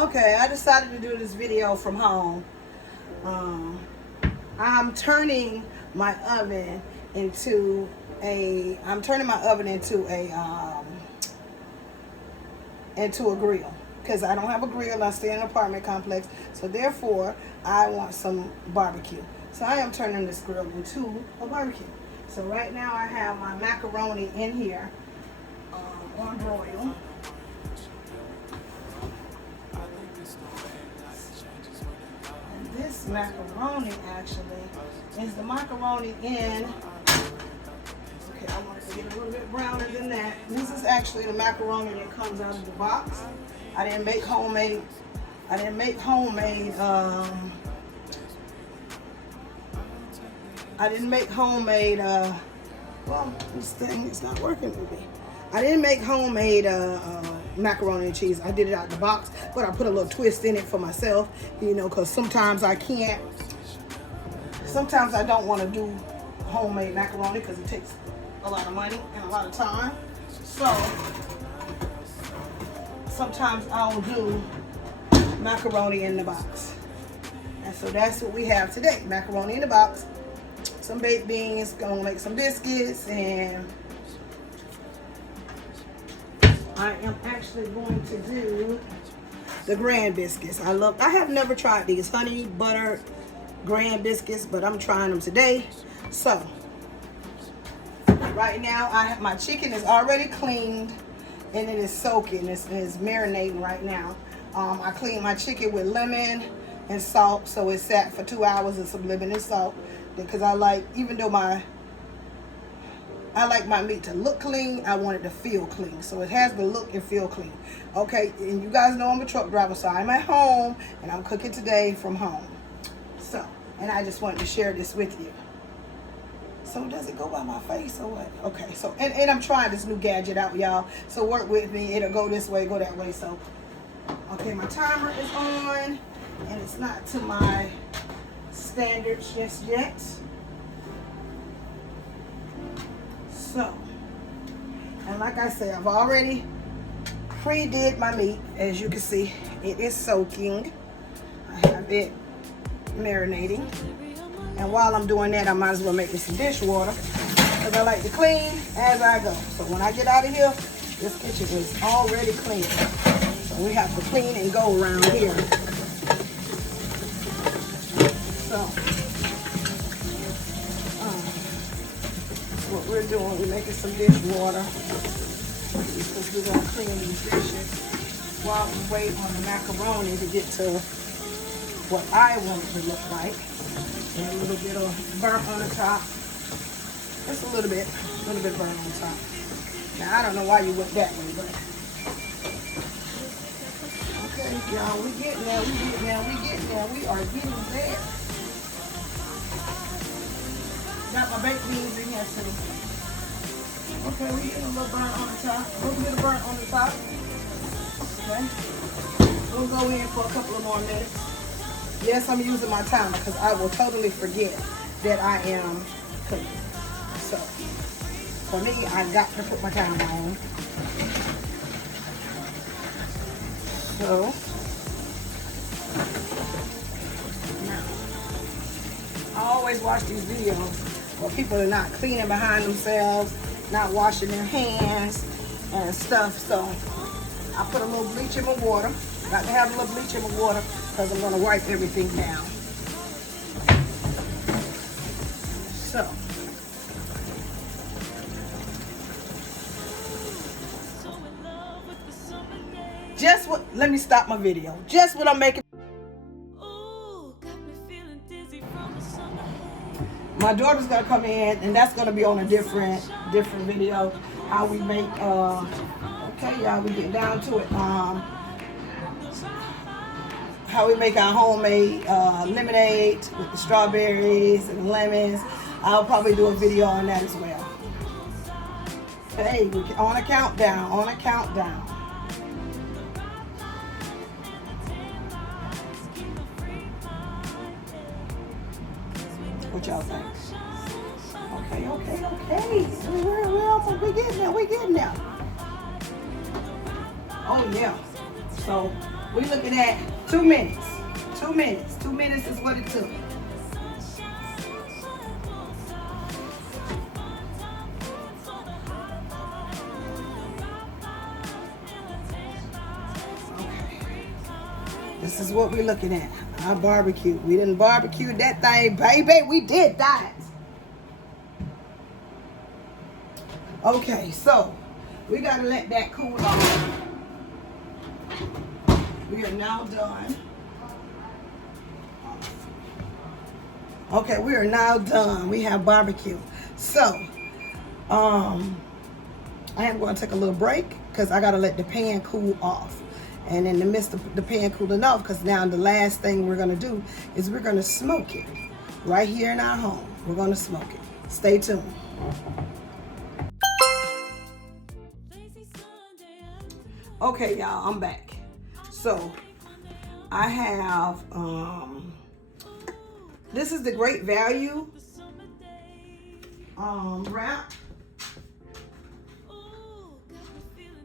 Okay, I decided to do this video from home. I'm turning my oven into a grill because I don't have a grill. I stay in an apartment complex, so therefore I want some barbecue. So I am turning this grill into a barbecue. So right now I have my macaroni in here on broil. And this macaroni actually is the macaroni in. Okay, I want it to get a little bit browner than that. This is actually the macaroni that comes out of the box. I didn't make homemade. Well, this thing is not working with me. I didn't make homemade macaroni and cheese. I did it out of the box, but I put a little twist in it for myself, you know, because sometimes I don't want to do homemade macaroni because it takes a lot of money and a lot of time. So sometimes I'll do macaroni in the box. And so that's what we have today, macaroni in the box. Some baked beans, gonna make some biscuits, and I am actually going to do the Grand biscuits. I have never tried these honey butter Grand biscuits, but I'm trying them today. So right now my chicken is already cleaned and it is soaking. It's marinating right now. I cleaned my chicken with lemon and salt, so it sat for 2 hours in some lemon and salt because I like my meat to look clean, I want it to feel clean. So it has the look and feel clean. Okay, and you guys know I'm a truck driver, so I'm at home and I'm cooking today from home. So, and I just wanted to share this with you. So does it go by my face or what? Okay, so, and I'm trying this new gadget out, y'all. So work with me. It'll go this way, go that way. So, okay, my timer is on and it's not to my standards just yet. So, and like I said, I've already pre-did my meat. As you can see, it is soaking. I have it marinating. And while I'm doing that, I might as well make me some dishwater because I like to clean as I go. So when I get out of here, this kitchen is already clean. So we have to clean and go around here. So, what we're doing, we're making some dishwater because we're going to clean these dishes while we wait on the macaroni to get to what I want it to look like. And a little bit of burnt on the top. Just a little bit burnt on the top. Now, I don't know why you went that way, but okay, y'all, we getting there, we are getting there. Got my baked beans in here too. Okay, we getting a little burnt on the top. A little bit of burnt on the top. Okay. We'll go in for a couple of more minutes. Yes, I'm using my timer because I will totally forget that I am cooking. So, for me, I got to put my timer on. So, now, I always watch these videos where people are not cleaning behind themselves, not washing their hands and stuff. So I put a little bleach in my water. Got to have a little bleach in my water because I'm going to wipe everything down. So let me stop my video. Just what I'm making. My daughter's gonna come in, and that's gonna be on a different video. How we make okay, y'all, we get down to it. How we make our homemade lemonade with the strawberries and lemons. I'll probably do a video on that as well. Hey, we can, on a countdown. What y'all think? Okay. We're getting there. Oh yeah. So We're looking at 2 minutes. 2 minutes. 2 minutes is what it took. This is what we're looking at. Our barbecue. We didn't barbecue that thing, baby. We did that. Okay, so we gotta let that cool off. We are now done. Okay, we are now done. We have barbecue. So, I am going to take a little break because I gotta let the pan cool off. And in the midst of the pan cooling off, because now the last thing we're gonna do is we're gonna smoke it right here in our home. We're gonna smoke it. Stay tuned. Okay, y'all, I'm back. So I have this is the Great Value wrap.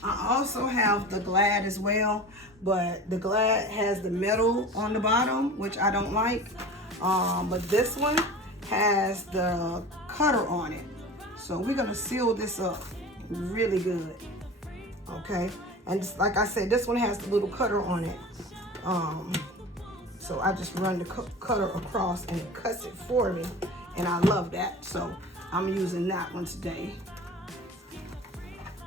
I also have the Glad as well, but the Glad has the metal on the bottom, which I don't like. But this one has the cutter on it. So we're gonna seal this up really good, okay? And just, like I said, this one has the little cutter on it. So I just run the cutter across and it cuts it for me, and I love that. So I'm using that one today.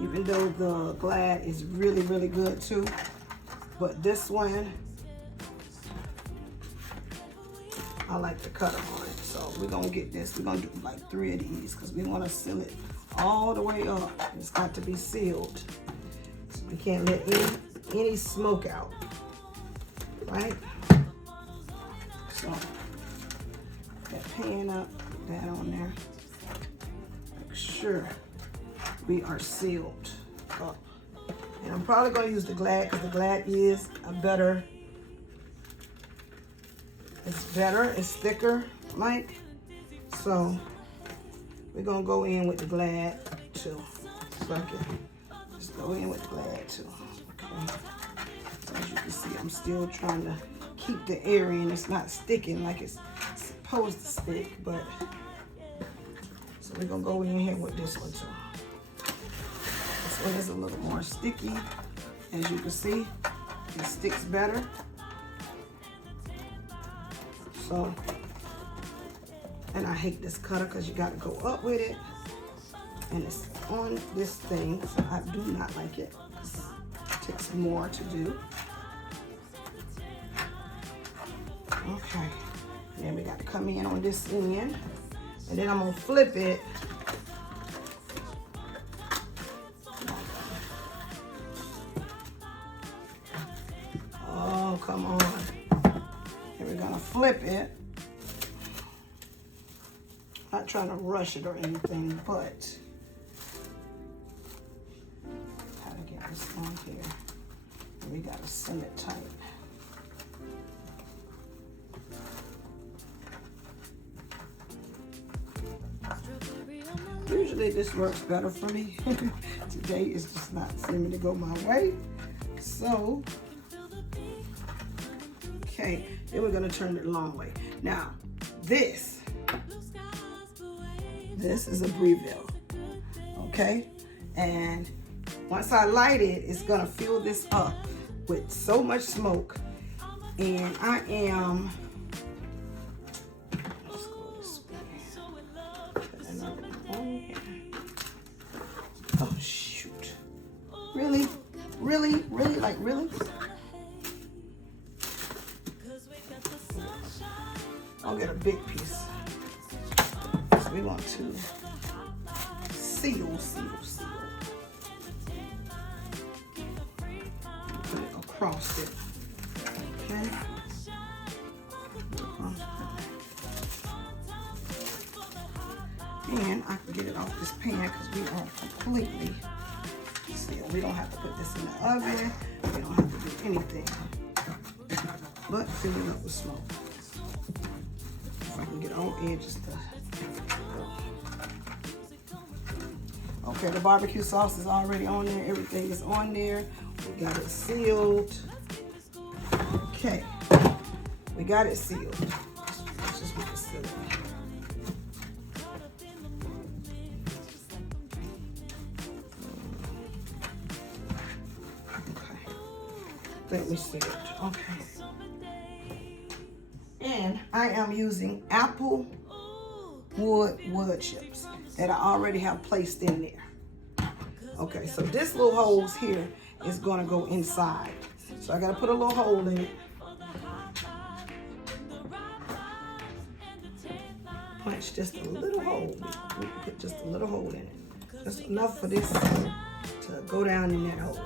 Even though the Glad is really, really good too. But this one, I like the cutter on it. So we're gonna get this. We're gonna do like 3 of these because we wanna seal it all the way up. It's got to be sealed. So we can't let any smoke out, right? So that pan up, put that on there. Make sure we are sealed up. And I'm probably going to use the Glad because the Glad is a better, it's thicker, like. So we're going to go in with the Glad too. So I can just go in with the Glad too. Okay. So as you can see, I'm still trying to keep the air in. It's not sticking like it's supposed to stick, but so we're going to go in here with this one too. This one is a little more sticky. As you can see, it sticks better. So, and I hate this cutter because you got to go up with it. And it's on this thing, so I do not like it. It takes more to do. Okay, then we got to come in on this end. And then I'm going to flip it. Oh, come on. And we're gonna flip it. Not trying to rush it or anything, but how to get this on here. And we gotta seal it tight. Usually this works better for me. Today it's just not seeming to go my way. So, okay, then we're gonna turn it the long way. Now, this is a Breville, okay? And once I light it, it's gonna fill this up with so much smoke. And I am, let's go this way. Put another one on here. Oh shoot. Really? Really? Really? Like really? I'll get a big piece. So we want to seal. Put it across it. Okay. And I can get it off this pan because we are completely sealed. We don't have to put this in the oven. We don't have to do anything but fill it up with smoke. If I can get all edges to go. Okay, the barbecue sauce is already on there. Everything is on there. We got it sealed. Okay, we got it sealed. Let's just make it sealed. Okay, let me see it. Okay, and I am using apple wood chips that I already have placed in there. Okay, so this little holes here is going to go inside. So I got to put a little hole in it. Punch just a little hole. We can put just a little hole in it. Just enough for this to go down in that hole. So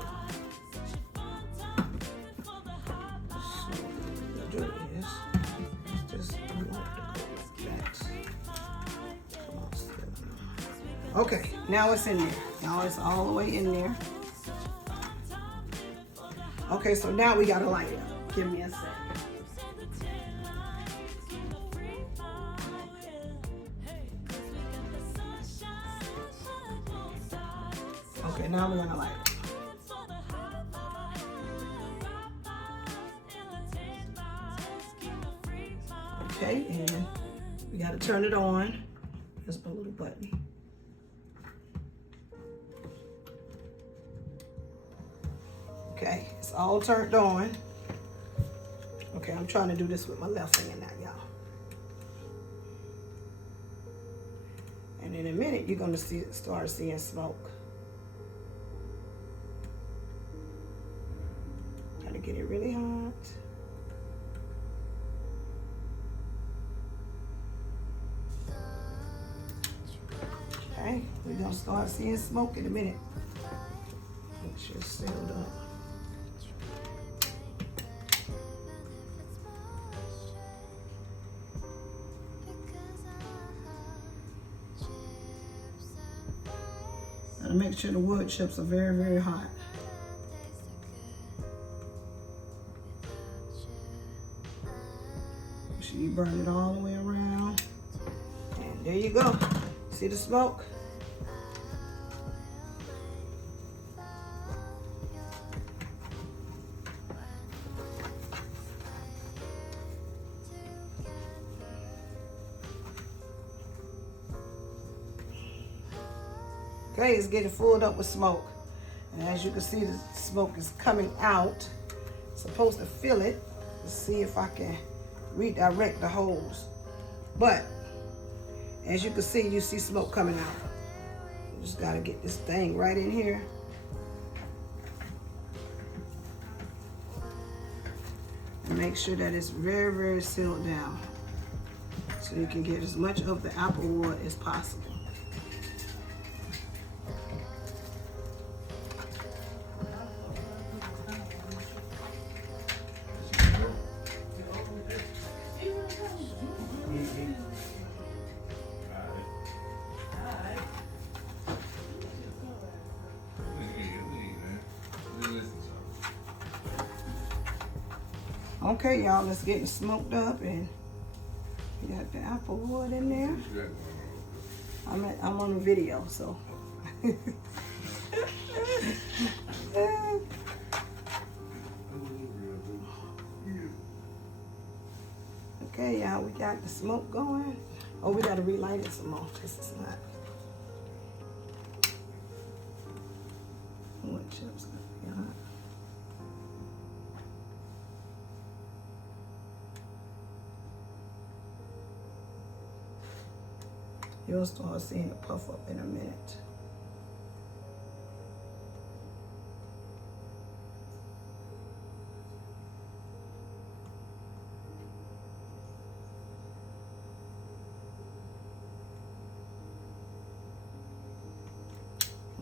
what we'll do is just we want it to go like that. Come on, still. Okay, now it's in there. Now it's all the way in there. Okay, so now we gotta light it up. Give me a second. Okay, now we're gonna light it. Okay, and we gotta turn it on. Just a little button. Okay, it's all turned on. Okay, I'm trying to do this with my left hand now, y'all. And in a minute, you're gonna start seeing smoke. Gotta get it really hot. Okay, we're gonna start seeing smoke in a minute. Make sure it's sealed up. Gotta make sure the wood chips are very, very hot. Make sure you burn it all the way around. And there you go. See the smoke? Okay, it's getting filled up with smoke. And as you can see, the smoke is coming out. Supposed to fill it. Let's see if I can redirect the hose. But as you can see, you see smoke coming out. You just gotta get this thing right in here. And make sure that it's very, very sealed down. So you can get as much of the apple wood as possible. Okay, y'all, let's get it smoked up, and we got the apple wood in there. I'm on a video, so. Okay, y'all, we got the smoke going. Oh, we gotta relight it some more. This is not. Wood chips gonna be hot. You'll start seeing it puff up in a minute.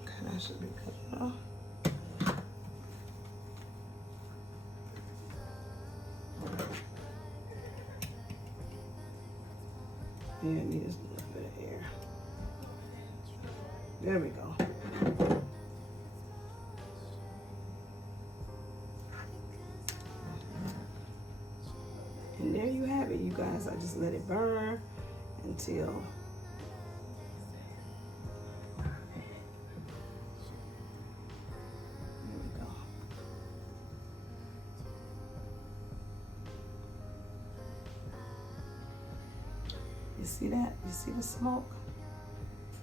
Okay, that should be good enough. Yeah, it needs a little bit of air. There we go. And there you have it, you guys. I just let it burn until there we go. see that? You see the smoke?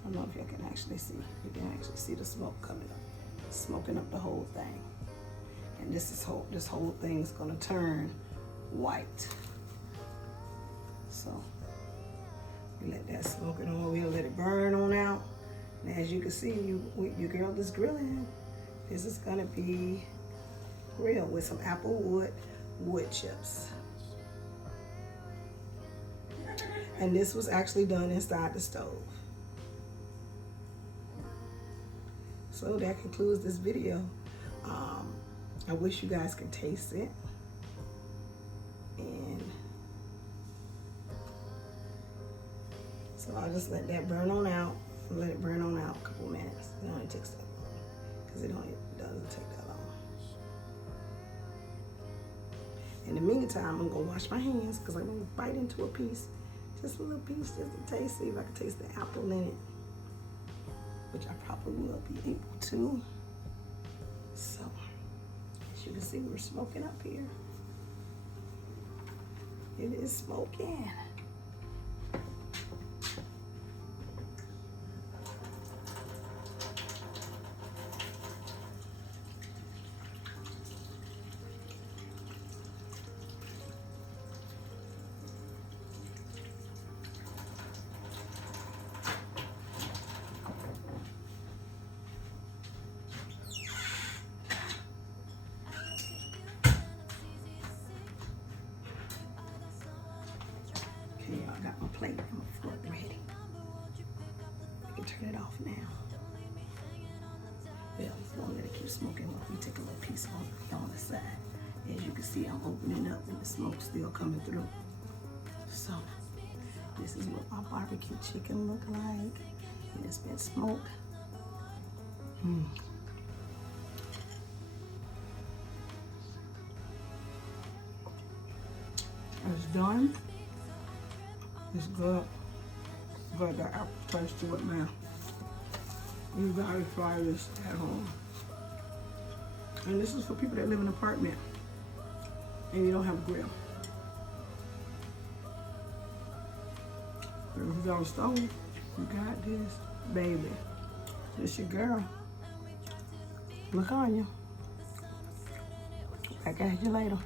I don't know if y'all can actually see. You can actually see the smoke coming up, smoking up the whole thing. And this whole thing's gonna turn white. So we let that smoke it on. We'll let it burn on out. And as you can see, your girl is grilling. This is gonna be grilled with some apple wood chips. And this was actually done inside the stove. So that concludes this video. I wish you guys could taste it. And so I'll just let that burn on out. Let it burn on out a couple minutes. It only takes that long, because it doesn't take that long. In the meantime, I'm gonna wash my hands because I'm gonna bite into a piece, just a little piece, just to taste, see if I can taste the apple in it, which I probably will be able to. So, as you can see, we're smoking up here. It is smoking. I got my plate and my fork ready. I can turn it off now. Well, it's gonna let it keep smoking while we take a little piece on the side. As you can see, I'm opening up and the smoke's still coming through. So, this is what my barbecue chicken look like. And it's been smoked. It's done. It's good. Got that apple taste to it now. You gotta try this at home. And this is for people that live in an apartment and you don't have a grill. But if you got a stove, you got this, baby. This your girl. Look on you. Back at you later.